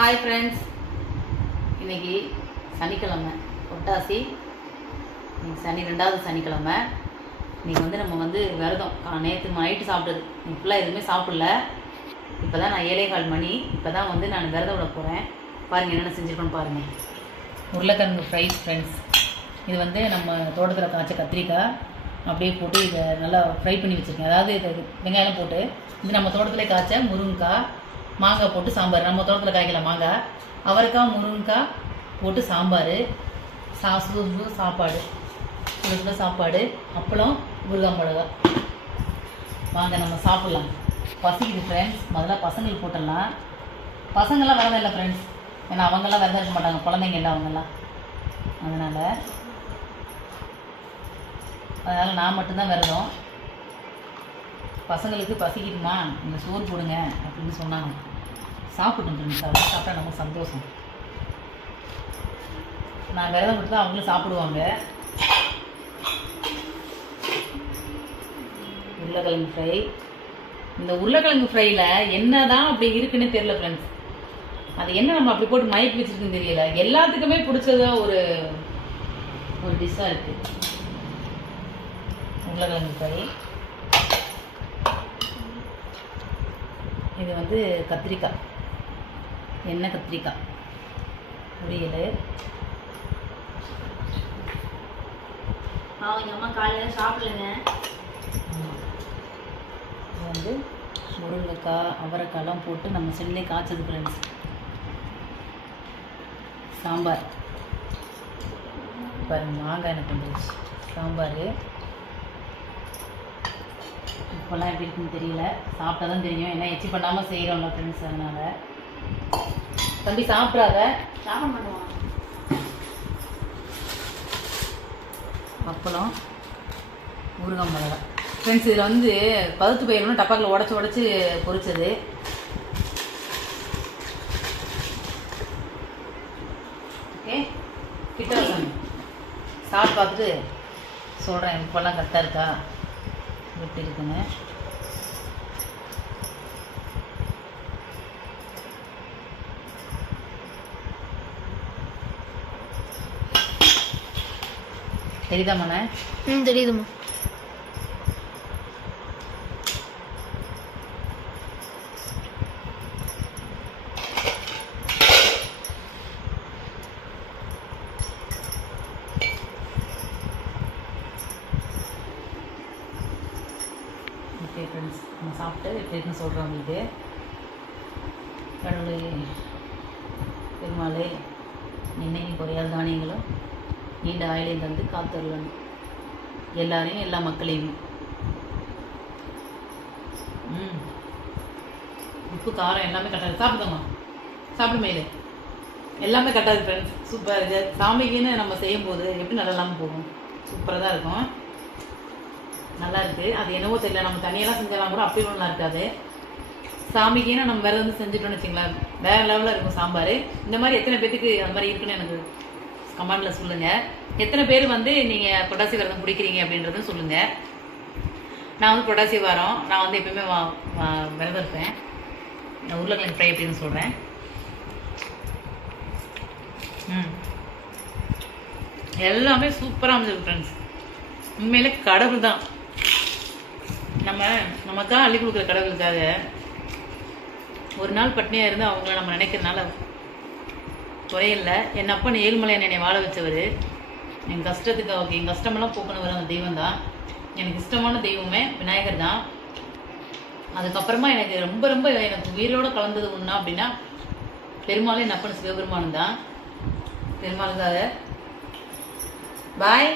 Hi friends, இன்றைக்கி சனிக்கிழமை புரட்டாசி. இன்னைக்கு சனி, 2வது சனிக்கிழமை. இன்றைக்கி நம்ம விரதம். நேற்று நைட்டு சாப்பிட்டது, இன்னைக்கு ஃபுல்லாக எதுவுமே சாப்பிடல. இப்போ தான் நான் 7:15 மணி. இப்போ தான் நான் விரதம் விட போகிறேன். பாருங்கள் என்னென்ன செஞ்சுருக்கோன்னு பாருங்கள். உருளைக்கிழங்கு ஃப்ரை ஃப்ரெண்ட்ஸ். இது நம்ம தோட்டத்தில் காய்ச்ச கத்திரிக்காய் அப்படியே போட்டு இதை நல்லா ஃப்ரை பண்ணி வச்சுருக்கேன். அதாவது இது வெங்காயம் போட்டு இது நம்ம தோட்டத்தில் காய்ச்ச முருங்கைக்காய், மாங்காய் போட்டு சாம்பார். நம்ம தோட்டத்தில் காய்க்கல மாங்காய், அவரைக்காய், முருங்கைக்காய் போட்டு சாம்பார், சாப்பாடு, சுட சாப்பாடு, அப்பளம், முருங்கா மிளகா. வாங்க நம்ம சாப்பிட்லாம். பசிக்குது ஃப்ரெண்ட்ஸ். முதல்ல பசங்களுக்கு போட்டுடலாம். பசங்கள்லாம் விரதம் இல்லை ஃப்ரெண்ட்ஸ், ஏன்னா அவங்கெல்லாம் விரதம் இருக்க மாட்டாங்க, குழந்தைங்க இல்லை அவங்கெல்லாம். அதனால் நான் மட்டும்தான் விரதம். பசங்களுக்கு பசிக்குதுமா, இந்த சோறு போடுங்க அப்படின்னு சொன்னாங்க. சாப்பிட்டோம் ஃப்ரெண்ட்ஸ். அவங்க சாப்பிட்டா நமக்கு சந்தோஷம். நான் விரதம் விட்டு தான் அவங்களும் சாப்பிடுவாங்க. உருளைக்கிழங்கு ஃப்ரை. இந்த உருளைக்கிழங்கு ஃப்ரையில் என்ன தான் அப்படி இருக்குன்னு தெரியல ஃப்ரெண்ட்ஸ். அது என்ன நம்ம அப்படி போட்டு மயக்கி வச்சுருக்குன்னு தெரியல. எல்லாத்துக்குமே பிடிச்சதா ஒரு டிஷ்ஷாக இருக்குது உருளைக்கிழங்கு ஃப்ரை. இது கத்திரிக்காய், எண்ணெய் கத்திரிக்காய் பொரியல். அவங்க அம்மா காலையில் சாப்பிடலங்க. இது முருங்கைக்காய், அவரைக்காய்லாம் போட்டு நம்ம செல்லே காய்ச்சது ஃப்ரெண்ட்ஸ். சாம்பார் பாருங்கள், மாங்காய் எனக்கு வந்துருச்சு. சாம்பார் இப்போல்லாம் எப்படி இருக்குன்னு தெரியல, சாப்பிட்டா தான் தெரியும். ஏன்னா எச்சி பண்ணாமல் செய்கிறோம்ல ஃப்ரெண்ட்ஸ். அதனால் தம்பி சாப்பிட்றாத, சாப்பிட மாட்டோம். அப்பளம், முருங்கை மிளகா ஃப்ரெண்ட்ஸ். இதில் பருத்து பயிரணும் டப்பாக்கில் உடச்சி பொரிச்சது. ஓகே, கிட்ட சாப்பிட்டு பார்த்துட்டு சொல்கிறேன் இப்போல்லாம் கரெக்டாக இருக்கா எப்படி இருக்குங்க. தெரியுதாம்மாண்ணே? தெரியுதுமா. ஓகே ஃப்ரெண்ட்ஸ், நம்ம சாப்பிட்டு எப்படி இருக்குன்னு சொல்கிறோம் உங்களுக்கு. கடவுளே, பெருமாளே, நின்னையும் குறையாத தானியங்களும் நீண்ட ஆயிலையும் தந்து காத்தருளணும் எல்லாரையும், எல்லா மக்களையும். உப்பு காரம் எல்லாமே கட்டாது. சாப்பிடுங்கம்மா, சாப்பிடு மேலே. எல்லாமே கட்டாது ஃப்ரெண்ட்ஸ். சூப்பர். இது சாமிக்குன்னு நம்ம செய்யும்போது எப்படி நல்லா இல்லாமல் போகும், சூப்பராக தான் இருக்கும். நல்லா இருக்குது. அது என்னவோ தெரியல, நம்ம தனியெல்லாம் செஞ்சலாம் கூட அப்படி ஒன்றும் இருக்காது. சாமிக்குன்னு நம்ம வேறு செஞ்சுட்டோன்னு வச்சுங்களேன், வேறு லெவலில் இருக்கும் சாம்பார். இந்த மாதிரி எத்தனை பேருக்கு அந்த மாதிரி இருக்குன்னு எனக்கு கமெண்டில் சொல்லுங்கள். எத்தனை பேர் நீங்கள் புரட்டாசி விரதம் பிடிக்கிறீங்க அப்படின்றதும் சொல்லுங்கள். நான் புரட்டாசி வாரம் நான் எப்பயுமே விரதம் இருப்பேன். உருளைக்கிழங்கு ஃப்ரை அப்படின்னு சொல்கிறேன். எல்லாமே சூப்பராக அமைஞ்சிருக்கு ஃப்ரெண்ட்ஸ். உண்மையிலே கடவுள் தான் நமக்காக அள்ளி கொடுக்குற கடவுளுக்காக ஒரு நாள் பட்னியாக இருந்து அவங்கள நம்ம நினைக்கிறதுனால குறையில்லை. என் அப்பன் ஏழுமலையான் என்னை வாழ வச்சவர். என் கஷ்டத்துக்கு என் கஷ்டமெல்லாம் போக்குனவர் அந்த தெய்வம் தான். எனக்கு இஷ்டமான தெய்வமே விநாயகர் தான். அதுக்கப்புறமா எனக்கு ரொம்ப ரொம்ப எனக்கு உயிரோடு கலந்தது ஒன்றா அப்படின்னா பெருமாளும் என் அப்பன் சிவபெருமானும் தான். பெருமாளுக்காக பாய்.